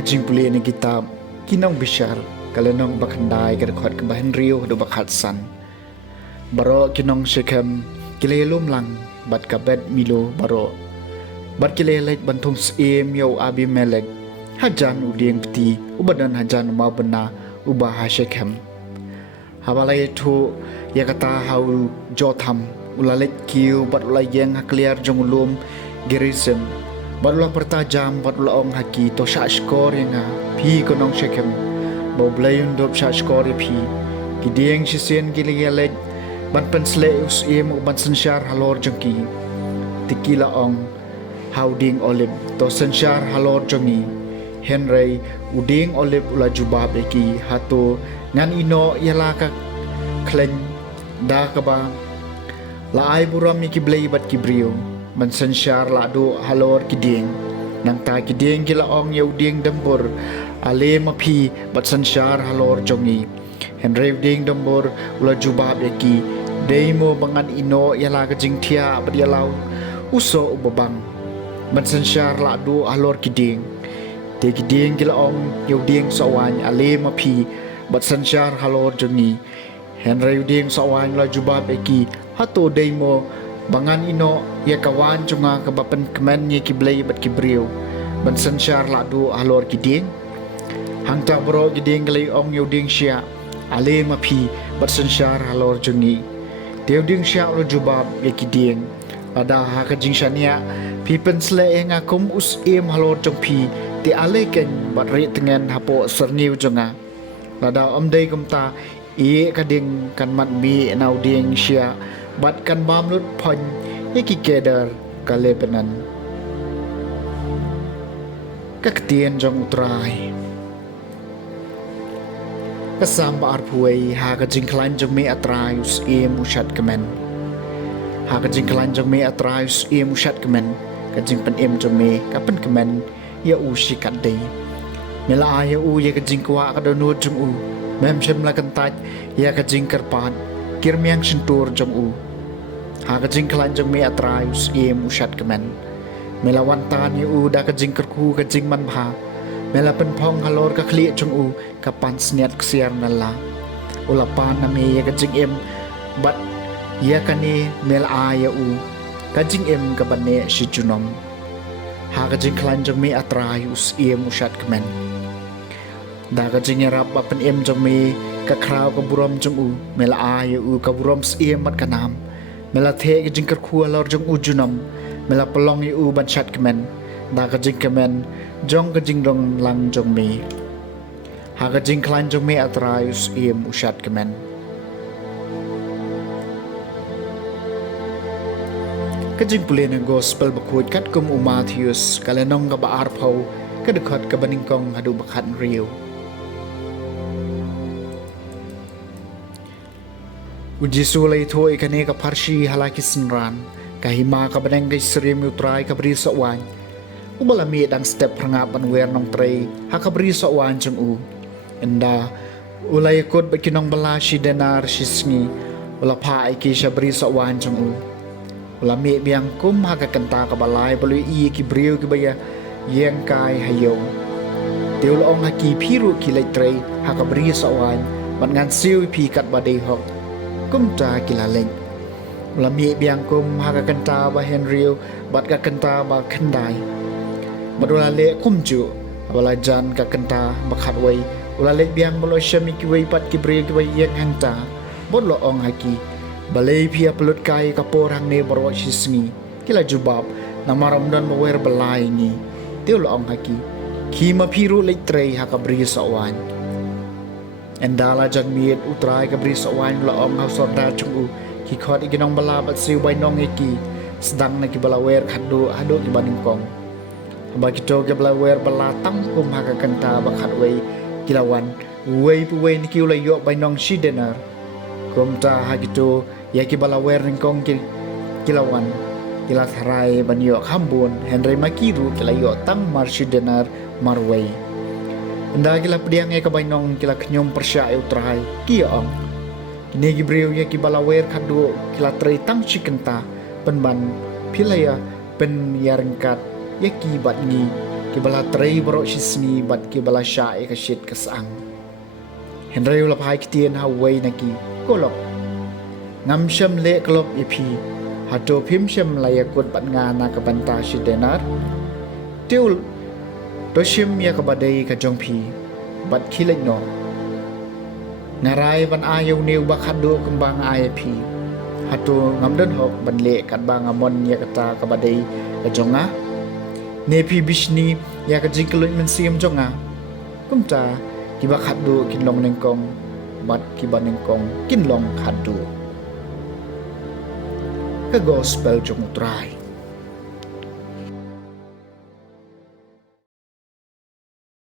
Kajing puli ni kitab kinong bisyar kalanong bakhanday kadakot kabahan riyo do bakhatsan. Baro kinong Shechem kilelom lang bat kabed milo baro. Bat kilelait bantum siem yaw Abimelek hajan udieng peti ubadan hajan umabana ubaha Shechem. Habalay tu yakata hau Jotham ulalit kiu bat ulayeng hakliar jong ulum Gerizim. Barulah pertajam barulah ong haki to syashkor yang pi konong Shechem bau blayun dop syashkor pi kidieng sisen gilegelet ban pensle us im ban sensyar halor jengki tikila ong hauding olib to sensyar halor jongi Henry uding olib ula jubab eki hato ngan ino yalaka klen da kaba la ai buram iki blay bat kibrio man sensyar la do halor kiding nang ta kiding kila ong yaw ding dambur ale mapi bat sensyar halor jongi Henry ding dambur ula jubab eki demo bangan ino yala kajing tia badialaw uso ubabang man sensyar la do halor kiding te kiding kila ong yaw ding sawan ale mapi bat sensyar halor jongi Henry ding sawan ula jubab eki hato demo bangan ino ya kawan cunga kebapen kemen ye kiblay bat kibriu ban sensyar la do halor kiding hang ta bro kiding galay ong yuding sya ale mapi bat sensyar halor jungi deuding sya lo jubab ye kiding pada ha kajing syania pi pensle nga kum us em halor jong pi ti ale ken bat re tengen hapo serniu jonga lada omdei kumta e kading kan mat mi nau ding sya bat kan bamlut pon iki keder kalepenan kaktien jong utrai kasam ba arpuai ha ka jingklan jong me atraius e mushat kemen ha ka jingklan jong me atraius e mushat kemen ka jingpen em jong me kapen kemen ya u shikat dei mela ya u ya ka jingkwa ka donu jong u mem shem la kantat ya ka jingkerpat kirmiang sentur jong u ha kajing kelan jong me atraius e mushat kemen melawan tan yu da kajing kerku kajing manbha mela penpong halor ka kli jong u kapan sniat ksiar nala ulapan na me ya kajing em bat ya kani mel a ya u kajing em kabane si junom ha kajing kelan jong me atraius e mushat kemen da kajing yarap apen em jong me ka kraw ka burom jong u mela a ya u ka burom e mat kanam mela the ke jingkar khu alor jong ujunam mela pelong yu ban chat kemen da ka jing kemen jong ka jing dong lang jong me ha ka jing klan jong me atraius im ushat kemen ka jing pulen gospel bakut kat kum Matthews kalenong ka baar phau ka dekhat ka baningkong hadu bakhat riu Uji sulay thoi kane ka parshi halaki sinran kahima ka baneng kay srim utray ka bri sawan ubalami dang step prangapan wer nong tray ha ka bri sawan jung u enda ulay kod bakinong balashi denar shisngi ula pa iki sya bri sawan jung u ulami biang kum ha ka kanta ka balay balui i ki briu ki baya yeng kai hayo deul ong haki phiru ki lay tray ha ka bri sawan man ngan siu pi kat badai hok kum ta kilaleng ulami biang kum haka kenta ba Henry bat ka kenta ba kendai madula le kum ju abala jan ka kenta bakhat wai ulale biang bolo shami ki wai pat ki bre ki wai yek hangta bodlo ong haki balai pia pelut kai ka porang ne borwa shisngi kila jubab na maramdan mawer balay ni tiul ong haki ki mapiru leitrei hakabri sa wan endala jan miet utrai kabri sa wan la ong hausonda chungu ki khot iginong balabat siu bai nong eki sedang na ki balawer khado hado ki baningkong hamba kito ki balawer balatang kum hakakanta bakhat wei kilawan wei pu wei ni ki ulai yo bai nong shidenar kum ta hagito ya ki balawer ningkong ki kilawan kila tharai banyo khambun henry makiru kila yo tang marshidenar marwei anda kila pediang e kabainong kila knyom persya utrai kiong kini gibriu ya ki balawer khadu kila trei tang chikenta penban pilaya pen yarengkat ya ki batni ki bala trei bro shisni bat ki bala sha e kashit kasang henry ulapai kitien hawei naki kolok ngam syam le klop ipi hato phim syam layakut bat ngana ka banta shidenar tiul to syam ya ka badai ka jongpi bat khilek no ngarai ban ayu new bakhado kembang IP hato ngamden hok ban le kat bang amon ya kata ka badai ka jonga nepi bishni ya ka jingkelun men siam jonga kumta ki bakhado kinlong nengkong bat ki banengkong kinlong khado ke gospel jong utrai